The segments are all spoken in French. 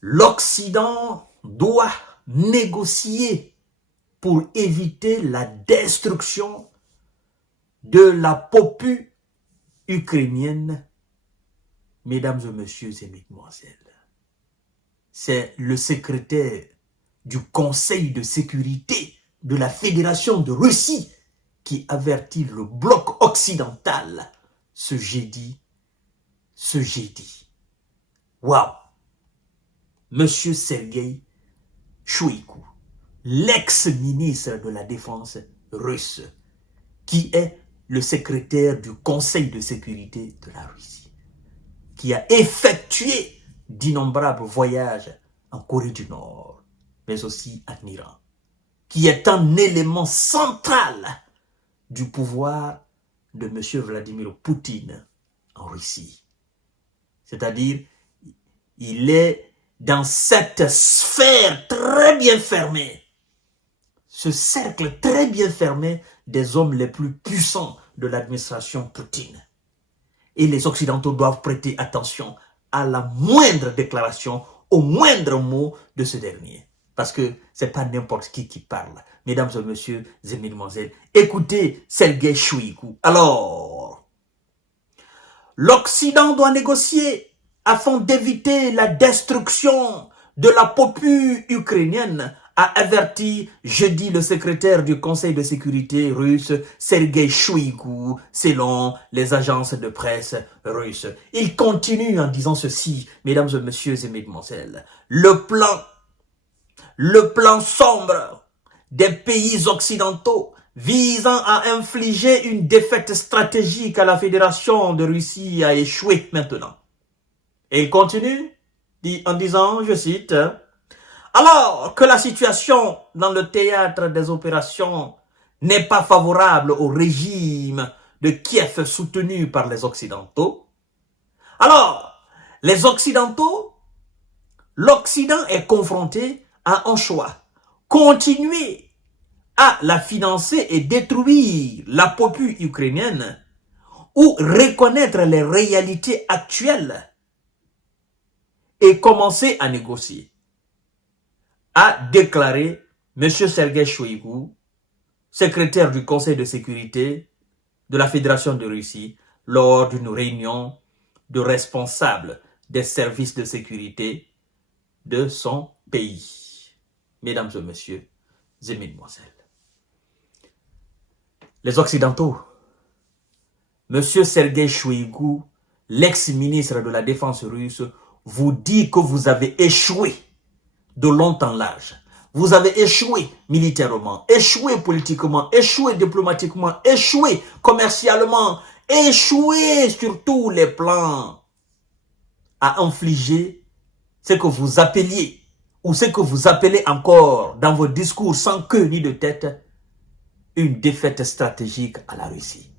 L'Occident doit négocier pour éviter la destruction de la populace ukrainienne. Mesdames et messieurs et mesdemoiselles, c'est le secrétaire du Conseil de sécurité de la Fédération de Russie qui avertit le bloc occidental ce jeudi. Waouh! Monsieur Sergueï Shoïgu, l'ex-ministre de la Défense russe, qui est le secrétaire du Conseil de sécurité de la Russie, qui a effectué d'innombrables voyages en Corée du Nord, mais aussi en Iran, qui est un élément central du pouvoir de M. Vladimir Poutine en Russie. C'est-à-dire, il est dans cette sphère très bien fermée, ce cercle très bien fermé des hommes les plus puissants de l'administration Poutine. Et les Occidentaux doivent prêter attention à la moindre déclaration, au moindre mot de ce dernier. Parce que ce n'est pas n'importe qui parle. Mesdames et messieurs et mesdemoiselles, écoutez Sergueï Shoïgu. Alors, l'Occident doit négocier afin d'éviter la destruction de la populace ukrainienne, a averti jeudi le secrétaire du Conseil de sécurité russe, Sergueï Shoïgu, selon les agences de presse russes. Il continue en disant ceci, mesdames et messieurs et mesdemoiselles. Le plan sombre des pays occidentaux visant à infliger une défaite stratégique à la Fédération de Russie a échoué maintenant. Et il continue en disant, je cite, « Alors que la situation dans le théâtre des opérations n'est pas favorable au régime de Kiev soutenu par les Occidentaux, alors l'Occident est confronté à un choix. Continuer à la financer et détruire la populace ukrainienne ou reconnaître les réalités actuelles et commencer à négocier, a déclaré M. Sergueï Shoïgu, secrétaire du Conseil de sécurité de la Fédération de Russie, lors d'une réunion de responsables des services de sécurité de son pays. Mesdames et messieurs et mesdemoiselles, les Occidentaux, M. Sergueï Shoïgu, l'ex-ministre de la Défense russe, vous dit que vous avez échoué de long en large. Vous avez échoué militairement, échoué politiquement, échoué diplomatiquement, échoué commercialement, échoué sur tous les plans à infliger ce que vous appeliez ou ce que vous appelez encore dans vos discours sans queue ni de tête une défaite stratégique à la Russie.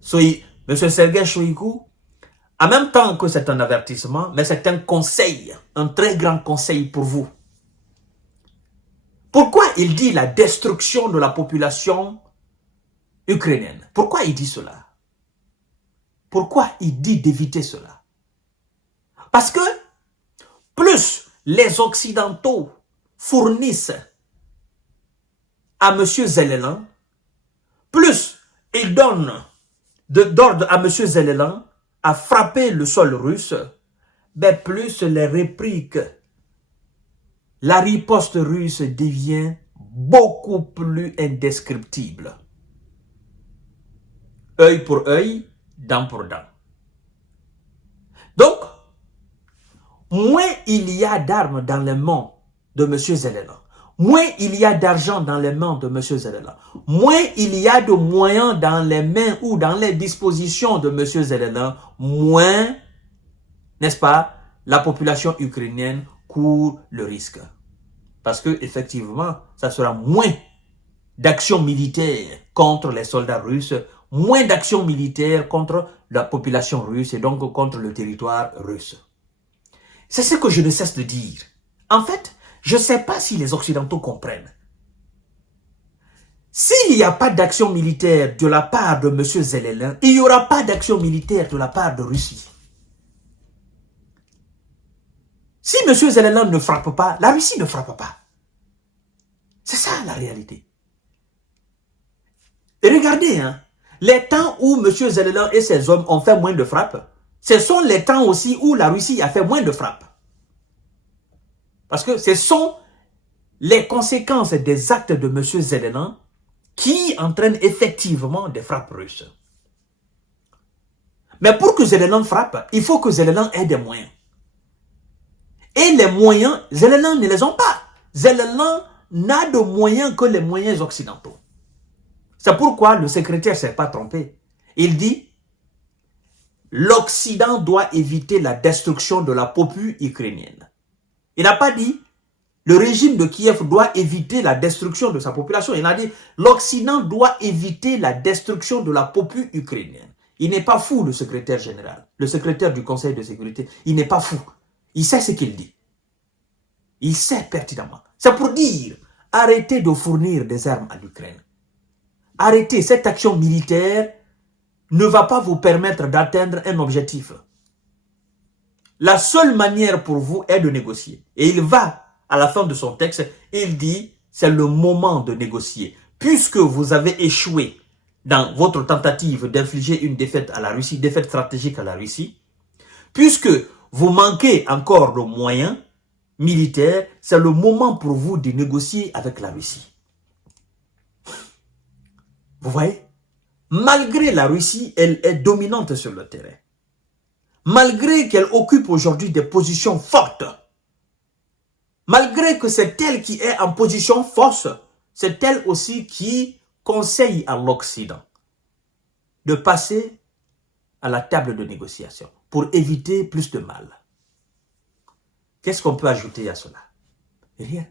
Soyez, M. Sergueï Shoïgu, en même temps que c'est un avertissement, mais c'est un conseil, un très grand conseil pour vous. Pourquoi il dit la destruction de la population ukrainienne? Pourquoi il dit cela? Pourquoi il dit d'éviter cela? Parce que plus les Occidentaux fournissent à M. Zelensky, plus ils donnent d'ordre à M. Zelensky à frapper le sol russe, ben plus les répliques, la riposte russe devient beaucoup plus indescriptible. Œil pour œil, dent pour dent. Donc, moins il y a d'armes dans les mains de M. Zelensky, moins il y a d'argent dans les mains de M. Zelensky, moins il y a de moyens dans les mains ou dans les dispositions de M. Zelensky, moins, n'est-ce pas, la population ukrainienne court le risque. Parce que effectivement, ça sera moins d'actions militaires contre les soldats russes, moins d'actions militaires contre la population russe et donc contre le territoire russe. C'est ce que je ne cesse de dire. En fait, je ne sais pas si les Occidentaux comprennent. S'il n'y a pas d'action militaire de la part de M. Zelensky, il n'y aura pas d'action militaire de la part de Russie. Si M. Zelensky ne frappe pas, la Russie ne frappe pas. C'est ça la réalité. Et regardez, hein, les temps où M. Zelensky et ses hommes ont fait moins de frappes, ce sont les temps aussi où la Russie a fait moins de frappes. Parce que ce sont les conséquences des actes de M. Zelensky qui entraînent effectivement des frappes russes. Mais pour que Zelensky frappe, il faut que Zelensky ait des moyens. Et les moyens, Zelensky ne les ont pas. Zelensky n'a de moyens que les moyens occidentaux. C'est pourquoi le secrétaire ne s'est pas trompé. Il dit, l'Occident doit éviter la destruction de la population ukrainienne. Il n'a pas dit, le régime de Kiev doit éviter la destruction de sa population. Il a dit, l'Occident doit éviter la destruction de la population ukrainienne. Il n'est pas fou, le secrétaire général, le secrétaire du Conseil de sécurité. Il n'est pas fou. Il sait ce qu'il dit. Il sait pertinemment. C'est pour dire, arrêtez de fournir des armes à l'Ukraine. Arrêtez, cette action militaire ne va pas vous permettre d'atteindre un objectif. La seule manière pour vous est de négocier. Et il va, à la fin de son texte, il dit, c'est le moment de négocier. Puisque vous avez échoué dans votre tentative d'infliger une défaite à la Russie, défaite stratégique à la Russie, puisque vous manquez encore de moyens militaires, c'est le moment pour vous de négocier avec la Russie. Vous voyez? Malgré la Russie, elle est dominante sur le terrain. Malgré qu'elle occupe aujourd'hui des positions fortes, malgré que c'est elle qui est en position forte, c'est elle aussi qui conseille à l'Occident de passer à la table de négociation pour éviter plus de mal. Qu'est-ce qu'on peut ajouter à cela? Rien.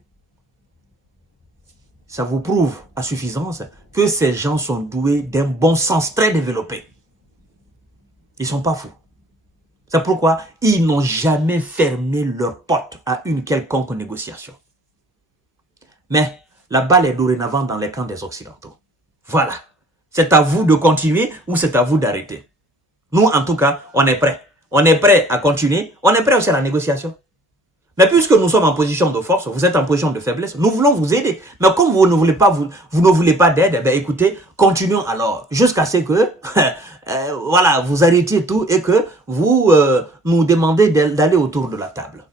Ça vous prouve à suffisance que ces gens sont doués d'un bon sens très développé. Ils ne sont pas fous. C'est pourquoi ils n'ont jamais fermé leurs portes à une quelconque négociation. Mais la balle est dorénavant dans les camps des Occidentaux. Voilà. C'est à vous de continuer ou c'est à vous d'arrêter. Nous, en tout cas, on est prêts. On est prêts à continuer. On est prêts aussi à la négociation. Mais puisque nous sommes en position de force, vous êtes en position de faiblesse, nous voulons vous aider. Mais comme vous ne voulez pas, vous ne voulez pas d'aide, ben écoutez, continuons alors. Jusqu'à ce que voilà, vous arrêtiez tout et que vous nous demandez d'aller autour de la table.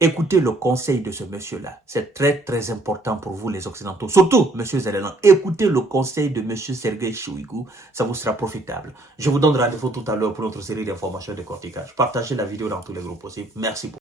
Écoutez le conseil de ce monsieur-là. C'est très très important pour vous les Occidentaux. Surtout, monsieur Zelensky. Écoutez le conseil de monsieur Sergueï Shoigu. Ça vous sera profitable. Je vous donne rendez-vous tout à l'heure pour notre série d'informations et de décortiquage. Partagez la vidéo dans tous les groupes possibles. Merci beaucoup.